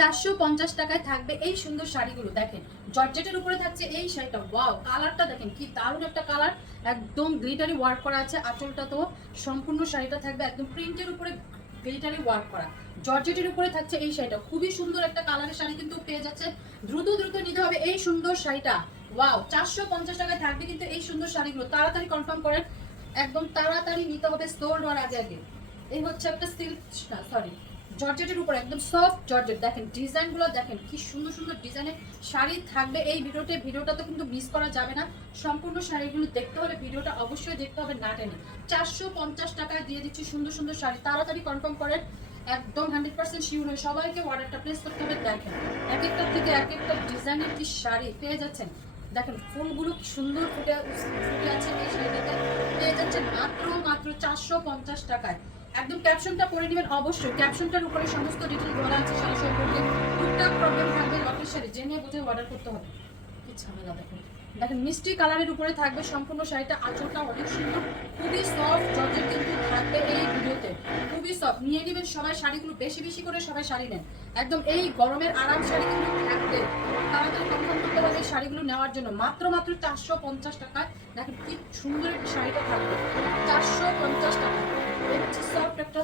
450 টাকায় থাকবে এই সুন্দর শাড়িগুলো। দেখেন জর্জেটের উপরে থাকছে এই শাড়িটা, ওয়াও কালারটা দেখেন কি দারুণ একটা কালার, একদম গ্লিটারি ওয়ার্ক করা আছে। আঁচলটা তো সম্পূর্ণ শাড়িটা থাকবে একদম প্রিন্টের উপরে গ্লিটারি ওয়ার্ক করা। জর্জেটের উপরে থাকছে এই শাড়িটা, খুবই সুন্দর একটা কালারের শাড়ি কিন্তু পেয়ে যাচ্ছে। দ্রুত দ্রুত নিতে হবে এই সুন্দর শাড়িটা। ওয়াও 450 টাকায় থাকবে কিন্তু এই সুন্দর শাড়িগুলো, তাড়াতাড়ি কনফার্ম করেন, একদম তাড়াতাড়ি নিতে হবে সোল্ড হওয়ার আগে আগে। এই হচ্ছে একটা সিল্ক, সরি জর্জেটের উপর একদম সফট জর্জেট। দেখেন ডিজাইনগুলো দেখেন কি সুন্দর সুন্দর ডিজাইনের শাড়ি থাকবে এই ভিডিওটা তো কিন্তু মিস করা যাবে না। সম্পূর্ণ শাড়িগুলো দেখতে হলে ভিডিওটা অবশ্যই দেখতে হবে না টেনে। 450 টাকায় দিয়ে দিচ্ছি সুন্দর সুন্দর শাড়ি, তাড়াতাড়ি কনফার্ম করেন, একদম 100% শিওর হয়ে সবাইকে অর্ডারটা প্লেস করতে হবে। দেখেন এক একটা থেকে এক একটা ডিজাইনের কি শাড়ি পেয়ে যাচ্ছেন। দেখেন ফুলগুলো কি সুন্দর ফুটে আছে এই শাড়িটাতে, পেয়ে যাচ্ছেন মাত্র মাত্র 450 টাকায়। একদম ক্যাপশনটা পড়ে নেবেন অবশ্যই, ক্যাপশনটার উপরে সমস্ত ডিটেল বলা আছে শাড়ি সম্পর্কে। টুকটাক প্রবলেম থাকবে লটের শাড়ি জেনে বুঝে অর্ডার করতে হবে। কি ঝামেলা দেখেন, দেখেন মিষ্টি কালারের উপরে থাকবে সম্পূর্ণ শাড়িটা। আঁচলটা অনেক সুন্দর, খুবই সফট জর্জেট কিন্তু থাকবে এই ভিডিওতে, খুবই সফট। নিয়ে নেবেন সবাই শাড়িগুলো, বেশি বেশি করে সবাই শাড়ি নেন, একদম এই গরমের আরাম শাড়ি কিন্তু থাকবে। তাড়াতাড়ি কনফার্ম করতে হবে এই শাড়িগুলো নেওয়ার জন্য। মাত্র মাত্র 450 টাকায় দেখেন কি সুন্দর একটা শাড়িটা থাকবে 450 টাকা। সফট একটা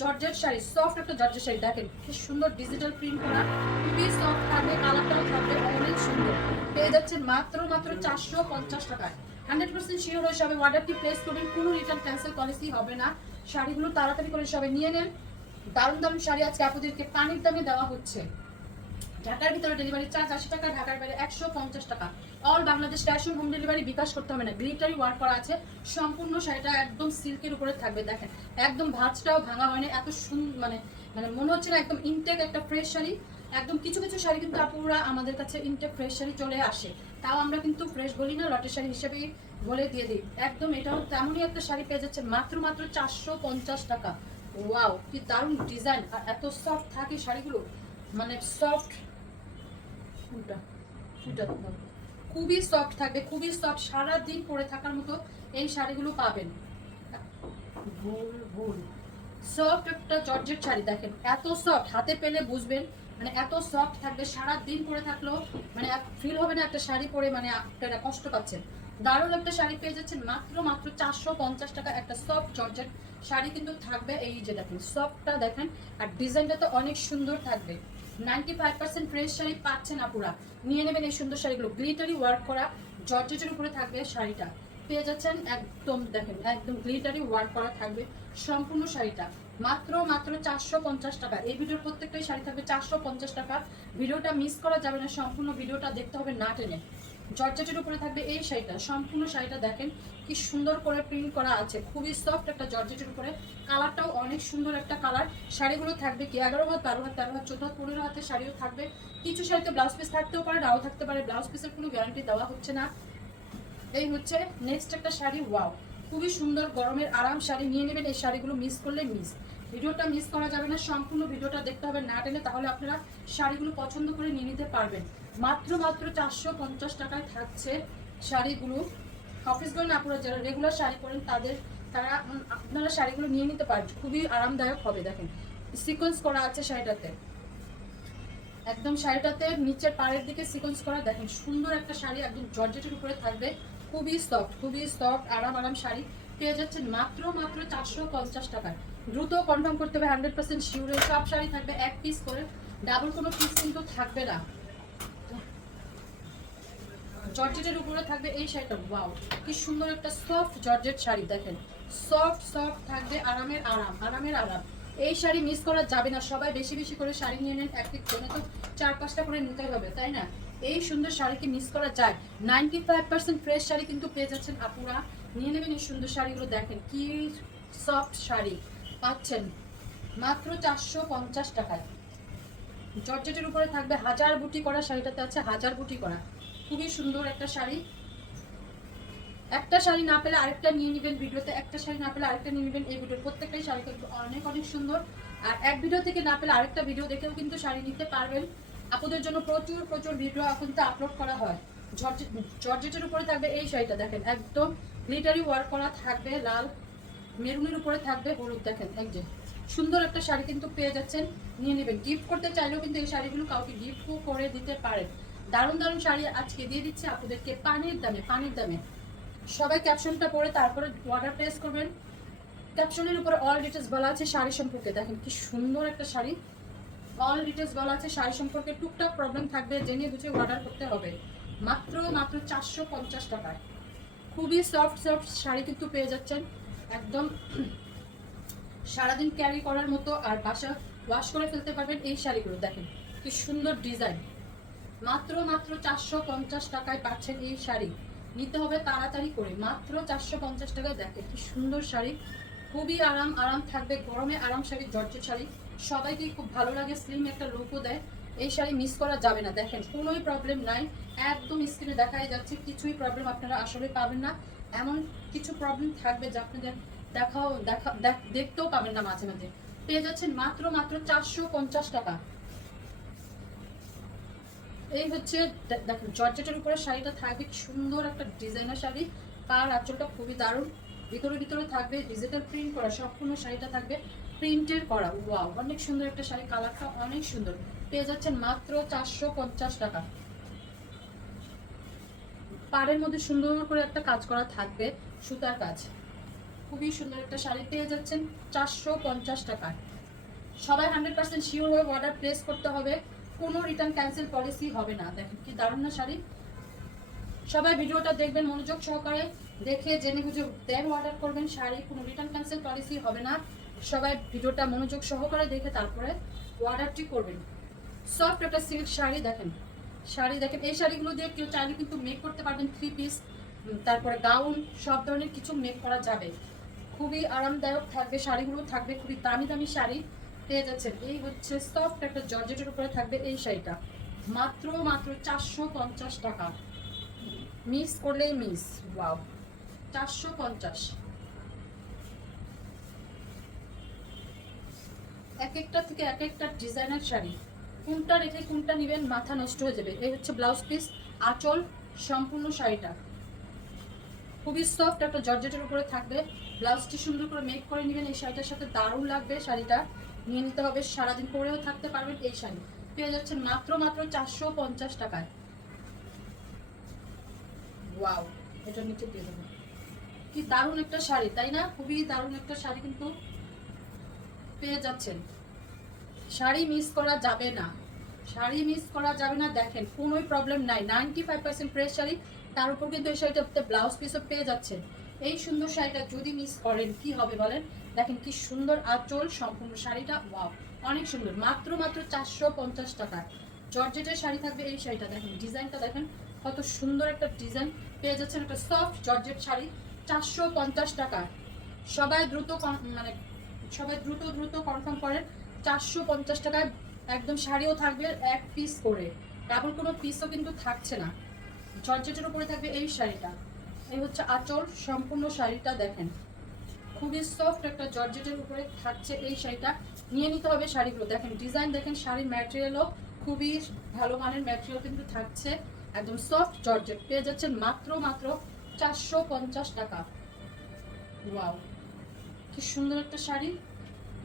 জর্জেট শাড়ি, সফট একটা জর্জেট শাড়ি দেখেন কি সুন্দর ডিজিটাল প্রিন্ট করা, খুবই সফট থাকবে, কালারটাও থাকবে অনেক সুন্দর। পেয়ে যাচ্ছেন মাত্র মাত্র 450 টাকায়। 100% শিওর হয়ে সবাই অর্ডারটি প্লেস করবেন, কোনো রিটার্ন ক্যান্সেল পলিসি হবে না। শাড়িগুলো তাড়াতাড়ি করে সবাই নিয়ে নেন। দারুণ দারুণ শাড়ি আজকে আপনাদেরকে পানির দামে দেওয়া হচ্ছে। ঢাকার ভিতরে ডেলিভারি চার্জ 80 টাকা, ঢাকার বাইরে 150 টাকা। All Bangladesh cash on home delivery, bKash করতে হবে না। গ্লিটারি ওয়ার্ক করা আছে, সম্পূর্ণ শাড়িটা একদম সিল্কের উপরে থাকবে। দেখেন একদম ভাঁজটাও ভাঙা হয়নি, এত মানে মানে মনে হচ্ছে না একদম ইনটেক একটা ফ্রেশ শাড়ি। একদম কিছু কিছু শাড়ি কিন্তু আপুরা আমাদের কাছে ইনটেক ফ্রেশ শাড়ি চলে আসে, তাও আমরা কিন্তু ফ্রেশ বলি না, লটের শাড়ি হিসেবেই বলে দিয়ে দিই। একদম এটাও তেমনই একটা শাড়ি পেয়ে যাচ্ছে মাত্র মাত্র 450 টাকা। ওয়াও কি দারুণ ডিজাইন, আর এত সফট থাকে শাড়িগুলো, মানে সফট খুবই সফট থাকবে, খুবই সফট, সারাদিন পরে থাকার মতো এই শাড়িগুলো পাবেন। ভুল ভুল সফট একটা জর্জেট শাড়ি দেখেন, এত সফট হাতে পেলে বুঝবেন, মানে এত সফট থাকবে সারা দিন পরে থাকলেও মানে ফিল হবে না একটা শাড়ি পরে মানে আপনারা কষ্ট পাচ্ছেন। দারুণ একটা শাড়ি পেয়ে যাচ্ছেন মাত্র মাত্র 450 টাকা। একটা সফট জর্জেট শাড়ি কিন্তু থাকবে, এই যে দেখেন সফটটা দেখেন, আর ডিজাইনটা তো অনেক সুন্দর থাকবে। 95% ফ্রেশ শাড়ি পাচ্ছেন আপুরা, নিয়ে নেবেন এই সুন্দর শাড়িগুলো। গ্লিটারি ওয়ার্ক করা জর্জেটের উপরে থাকবে শাড়িটা, পেয়ে যাচ্ছেন একদম দেখেন একদম গ্লিটারি ওয়ার্ক করা থাকবে সম্পূর্ণ শাড়িটা মাত্র মাত্র 450 টাকা। এই ভিডিওর প্রত্যেকটাই শাড়ি থাকবে 450 টাকা। ভিডিওটা মিস করা যাবে না, সম্পূর্ণ ভিডিওটা দেখতে হবে না টেনে। জর্জেটের উপরে থাকবে এই শাড়িটা, সম্পূর্ণ শাড়িটা দেখেন কি সুন্দর করে প্রিন্ট করা আছে, খুবই সফট একটা জর্জেটের উপরে। কালারটাও অনেক সুন্দর একটা কালার। শাড়িগুলো থাকবে কি 11 হাত, 12 হাত, 13 হাত, 14 হাত, 15 হাতের শাড়িও থাকবে। কিছু শাড়িতে ব্লাউজ পিস থাকতেও পারে, নাও থাকতে পারে, ব্লাউজ পিসের কোনো গ্যারান্টি দেওয়া হচ্ছে না। এই হচ্ছে নেক্সট একটা শাড়ি, ওয়াও খুবই সুন্দর গরমের আরাম শাড়ি, নিয়ে নেবেন এই শাড়িগুলো, মিস করলে মিস। ভিডিওটা মিস করা যাবে না, সম্পূর্ণ ভিডিওটা দেখতে হবে না টেনে, তাহলে আপনারা শাড়িগুলো পছন্দ করে নিয়ে নিতে পারবেন। মাত্র মাত্র 450 টাকায় থাকছে শাড়িগুলো। অফিস গোয়িং আপনারা যারা রেগুলার শাড়ি পরেন তারা আপনারা শাড়িগুলো নিয়ে নিতে পারবেন, খুবই আরামদায়ক হবে। দেখেন সিকোয়েন্স করা আছে শাড়িটাতে, একদম শাড়িটাতে নিচের পাড়ের দিকে সিকোয়েন্স করা, দেখেন সুন্দর একটা শাড়ি একদম জর্জেটের উপরে থাকবে, খুবই সফট আরাম আরাম শাড়ি পেয়ে যাচ্ছেন মাত্র মাত্র 450 টাকায়। দ্রুত কনফার্ম করতে হবে, 100% শিওর। সব শাড়ি থাকবে এক পিস করে, ডাবল কোনো পিস কিন্তু থাকবে না। জর্জেটের উপরে থাকবে এই শাড়িটা, ওয়াও কি সুন্দর একটা সফট জর্জেট শাড়ি দেখেন, সফট থাকবে, আরামের আরাম। এই শাড়ি মিস করা যাবে না, সবাই বেশি বেশি করে শাড়ি নিয়ে নেন, এক এক জনে তো 4-5টা করে নিতে হবে তাই না। এই সুন্দর শাড়িকে মিস করা যায়। 95% ফ্রেশ শাড়ি কিন্তু পেয়ে যাচ্ছেন আপুরা, নিয়ে নেবেন এই সুন্দর শাড়িগুলো। দেখেন কি সফট শাড়ি পাচ্ছেন মাত্র 450 টাকায়। জর্জেটের উপরে থাকবে হাজার বুটি করা, শাড়িটাতে আছে হাজার বুটি করা, খুবই সুন্দর একটা শাড়ি। একটা শাড়ি না পেলে আরেকটা নিয়ে নেবেন ভিডিওতে, একটা শাড়ি না পেলে আরেকটা নিয়ে নেবেন। এই ভিডিওর প্রত্যেকটাই শাড়ি কিন্তু অনেক অনেক সুন্দর, আর এক ভিডিও থেকে না পেলে আরেকটা ভিডিও দেখেও কিন্তু শাড়ি নিতে পারবেন। আপনাদের জন্য প্রচুর প্রচুর ভিডিও এখন তো আপলোড করা হয়। জর্জেটের উপরে থাকবে এই শাড়িটা, দেখেন একদম গ্লিটারি ওয়ার্ক করা থাকবে, লাল মেরুনের উপরে থাকবে হলুদ, দেখেন এই যে সুন্দর একটা শাড়ি কিন্তু পেয়ে যাচ্ছেন, নিয়ে নেবেন। গিফট করতে চাইলেও কিন্তু এই শাড়িগুলো কাউকে গিফটও করে দিতে পারেন। দারুণ দারুণ শাড়ি আজকে দিয়ে দিচ্ছি আপনাদেরকে পানির দামে, পানির দামে। সবাই ক্যাপশনটা পড়ে তারপরে অর্ডার প্লেস করবেন। ক্যাপশনের উপরে অল ডিটেলস বলা আছে শাড়ি সম্পর্কে। দেখেন কি সুন্দর একটা শাড়ি, অল ডিটেলস বলা আছে শাড়ি সম্পর্কে। টুকটাক প্রবলেম থাকবে, জেনে বুঝে অর্ডার করতে হবে। মাত্র মাত্র 450 টাকায় খুবই সফট সফট শাড়ি কিন্তু পেয়ে যাচ্ছেন, একদম সারাদিন ক্যারি করার মতো, আর বাসা ওয়াশ করে ফেলতে পারবেন এই শাড়িগুলো। দেখেন কি সুন্দর ডিজাইন, মাত্র মাত্র 450 টাকায় পাচ্ছেন এই শাড়ি। নিতে হবে তাড়াতাড়ি করে, মাত্র 450 টাকায়। দেখেন কি সুন্দর শাড়ি, খুবই আরাম আরাম থাকবে, গরমে আরাম শাড়ি, জর্জেট শাড়ি সবাইকেই খুব ভালো লাগে, স্লিম একটা লুকও দেয়। এই শাড়ি মিস করা যাবে না। দেখেন কোনোই প্রবলেম নাই, একদম স্ক্রিনে দেখাই যাচ্ছে, কিছুই প্রবলেম আপনারা আসলে পাবেন না। এমন কিছু প্রবলেম থাকবে যা আপনাদের দেখতেও পাবেন না মাঝে মাঝে। পেয়ে যাচ্ছেন মাত্র মাত্র 450 টাকা। এই হচ্ছে দেখেন জর্জেটের উপরে শাড়িটা থাকবে, সুন্দর একটা ডিজাইনার শাড়ি। পার আঁচলটা খুবই দারুণ, ভিতরে ভিতরে থাকবে ডিজিটাল প্রিন্ট করা, সম্পূর্ণ শাড়িটা থাকবে প্রিন্টের করা। ওয়াও, অনেক সুন্দর একটা শাড়ি, কালারটা অনেক সুন্দর। পেয়ে যাচ্ছেন মাত্র 450 টাকা। পাড়ের মধ্যে সুন্দর করে একটা কাজ করা থাকবে, সুতার কাজ। খুবই সুন্দর একটা শাড়ি পেয়ে যাচ্ছেন 450 টাকায়। সবাই 100% শিওর হয়ে অর্ডার প্লেস করতে হবে, কোনো রিটার্ন ক্যান্সেল পলিসি হবে না। দেখেন কি দারুণ না শাড়ি। সবাই ভিডিওটা দেখবেন মনোযোগ সহকারে, দেখে জেনে বুঝে দেন অর্ডার করবেন। শাড়ি কোনো রিটার্ন ক্যান্সেল পলিসি হবে না। সবাই ভিডিওটা মনোযোগ সহকারে দেখে তারপরে অর্ডারটি করবেন। সফট একটা সিল্ক শাড়ি, দেখেন শাড়ি দেখেন। এই শাড়িগুলো দিয়ে কেউ চাইলে কিন্তু মেক করতে পারবেন, 3 পিস, তারপরে গাউন, সব ধরনের কিছু মেক করা যাবে। খুবই আরামদায়ক থাকবে শাড়িগুলো, থাকবে খুবই দামি দামি শাড়ি পেয়ে যাচ্ছেন। এই হচ্ছে সফট একটা জর্জেটের উপরে থাকবে এই শাড়িটা, মাত্র মাত্র 450 টাকা। মিস করলেই মিস। ওয়াও, 450। এক একটা থেকে এক একটা ডিজাইনার শাড়ি, কোনটা রেখে কোনটা নেবেন মাথা নষ্ট হয়ে যাবে। এই হচ্ছে ব্লাউজ পিস, আঁচল, সম্পূর্ণ শাড়িটা খুবই সফট একটা জর্জেটের উপরে থাকবে। ব্লাউজটি সুন্দর করে মেক করে নেবেন, এই শাড়িটার সাথে দারুণ লাগবে। শাড়িটা নিয়ে নিতে হবে, সারাদিন পরেও থাকতে পারবেন এই শাড়ি। পেয়ে যাচ্ছেন মাত্র মাত্র 450 টাকায়। ওয়াও, এটা নিচে দিয়ে দেবো। কি দারুণ একটা শাড়ি, তাই না? খুবই দারুণ একটা শাড়ি কিন্তু পেয়ে যাচ্ছেন। শাড়ি মিস করা যাবে না, শাড়ি মিস করা যাবে না। দেখেন কোনোই প্রবলেম নাই, 95% ফ্রেশ শাড়ি, তার উপর কিন্তু এই শাড়িটাতে ব্লাউজ পিসও পেয়ে যাচ্ছেন। এই সুন্দর শাড়িটা যদি মিস করেন কি হবে বলেন। দেখেন কি সুন্দর আঁচল, সম্পূর্ণ শাড়িটা ওয়াও, অনেক সুন্দর। মাত্র মাত্র 450 টাকা জর্জেটের শাড়ি থাকবে এই শাড়িটা। দেখেন ডিজাইনটা দেখেন কত সুন্দর একটা ডিজাইন পেয়ে যাচ্ছেন, একটা সফট জর্জেট শাড়ি 450 টাকা। সবাই দ্রুত মানে সবাই দ্রুত দ্রুত কনফার্ম করেন। 450 টাকায় একদম শাড়িও থাকবে এক পিস করে, ডাবল কোনো পিসও কিন্তু থাকছে না। জর্জেটের উপরে থাকবে এই শাড়িটা। এই হচ্ছে আঁচল, সম্পূর্ণ শাড়িটা দেখেন খুবই সফট একটা জর্জেটের উপরে থাকছে এই শাড়িটা। নিয়ে নিতে হবে শাড়িগুলো। দেখেন ডিজাইন দেখেন, শাড়ির ম্যাটেরিয়ালও খুবই ভালো মানের ম্যাটেরিয়াল কিন্তু থাকছে, একদম সফট জর্জেট। পেয়ে যাচ্ছেন মাত্র মাত্র 450 টাকা। ওয়াও, কি সুন্দর একটা শাড়ি,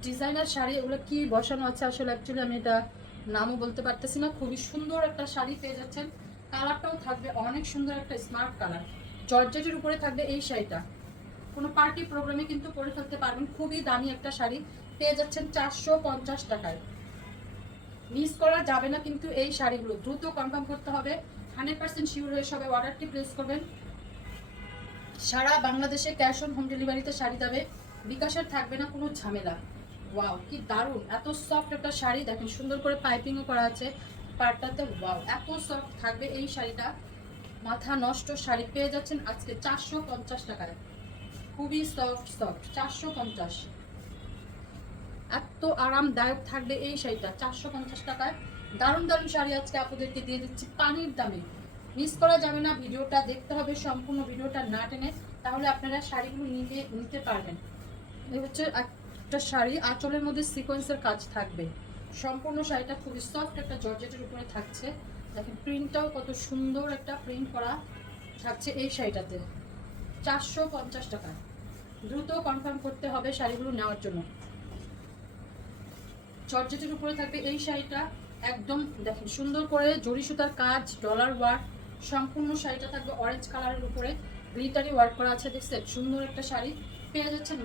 ডিজাইনার শাড়ি। এগুলো কি বসানো আছে আসলে অ্যাকচুয়ালি আমি এটা নামও বলতে পারতেছি না। খুবই সুন্দর একটা শাড়ি পেয়ে যাচ্ছেন, কালারটাও থাকবে অনেক সুন্দর একটা স্মার্ট কালার। জর্জেটের উপরে থাকবে এই শাড়িটা, কোনো পার্টি প্রোগ্রামে কিন্তু পরে ফেলতে পারবেন। খুবই দামি একটা শাড়ি পেয়ে যাচ্ছেন 450 টাকায়। মিস করা যাবে না কিন্তু এই শাড়িগুলো, দ্রুত কনফার্ম করতে হবে। 100% শিওর হয়ে সবাই অর্ডারটি প্লেস করবেন। সারা বাংলাদেশে ক্যাশ অন হোম ডেলিভারিতে শাড়ি যাবে, বিকাশের থাকবে না কোনো ঝামেলা। ওয়াও, কি দারুণ, এত সফট একটা শাড়ি। দেখেন সুন্দর করে পাইপিংও করা আছে পাড়টাতে। ওয়াও, এত সফট থাকবে এই শাড়িটা, মাথা নষ্ট শাড়ি পেয়ে যাচ্ছেন আজকে 450 টাকায়। খুবই সফট সফট, 450। এত আরামদায়ক থাকবে এই শাড়িটা 450 টাকায়। দারুণ দারুণ শাড়ি আজকে আপনাদেরকে দিয়ে দিচ্ছি পানির দামে। মিস করা যাবে না, ভিডিওটা দেখতে হবে সম্পূর্ণ, ভিডিওটা না টেনে, তাহলে আপনারা শাড়িগুলো নিতে পারবেন। এই হচ্ছে একটা শাড়ি, আঁচলের মধ্যে সিকোয়েন্সের কাজ থাকবে, সম্পূর্ণ শাড়িটা খুবই সফট একটা জর্জেটের উপরে থাকছে। দেখেন প্রিন্টটাও কত সুন্দর একটা প্রিন্ট করা থাকছে এই শাড়িটাতে। 450 টাকা, দ্রুত কনফার্ম করতে হবে শাড়িগুলো নেওয়ার জন্য। জর্জেটের উপরে থাকবে এই শাড়িটা, একদম দেখেন সুন্দর করে জরি সুতার কাজ, ডলার ওয়ার্ক, সম্পূর্ণ শাড়িটা থাকবে অরেঞ্জ কালারের উপরে গ্লিটারি ওয়ার্ক করা আছে। দেখছেন সুন্দর একটা শাড়ি পেয়ে যাচ্ছেন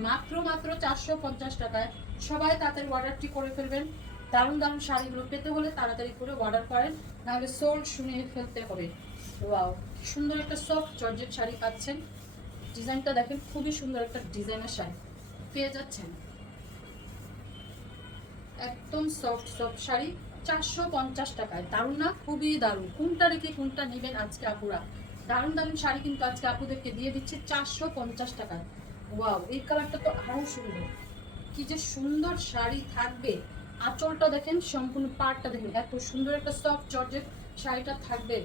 মাত্র 450 টাকায়। সবাই তাড়াতাড়ি অর্ডারটি করে ফেলবেন। দারুণ দারুণ শাড়িগুলো পেতে হলে তাড়াতাড়ি করে অর্ডার করেন, নাহলে সোল্ড শুনিয়ে ফেলতে হবে। ওয়াও, সুন্দর একটা সফট জর্জেট শাড়ি পাচ্ছেন। ডিজাইনটা দেখেন, খুবই সুন্দর একটা ডিজাইনের শাড়ি পেয়ে যাচ্ছেন। একদম সফট সফট শাড়ি 450 টাকায়। দারুণ না? খুবই দারুণ। কোনটা রেখে কোনটা নেবেন আজকে আপুরা। দারুণ দারুণ শাড়ি কিন্তু আজকে আপুদেরকে দিয়ে দিচ্ছে 450 টাকায়। ওয়াও, এই কালারটা তো আরো সুন্দর। কি যে সুন্দর শাড়ি থাকবে। আঁচলটা দেখেন, সম্পূর্ণ পাড়টা দেখেন, এত সুন্দর একটা সফট জর্জেট শাড়িটা থাকবে।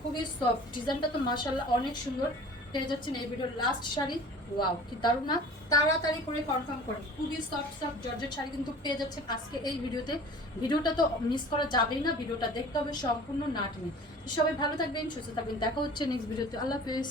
খুবই সফট, ডিজাইনটা তো মাশাআল্লাহ অনেক সুন্দর। পেয়ে যাচ্ছেন এই ভিডিওর লাস্ট শাড়ি। ওয়াও, কি দারুণ না? তাড়াতাড়ি করে কনফার্ম করেন। খুবই সফট সফট জর্জেট শাড়ি কিন্তু পেয়ে যাচ্ছেন আজকে এই ভিডিওতে। ভিডিওটা তো মিস করা যাবেই না, ভিডিওটা দেখতে হবে সম্পূর্ণ না টেনে। সবাই ভালো থাকবেন, সুস্থ থাকবেন, দেখা হচ্ছে নেক্সট ভিডিওতে। আল্লাহ হাফেজ।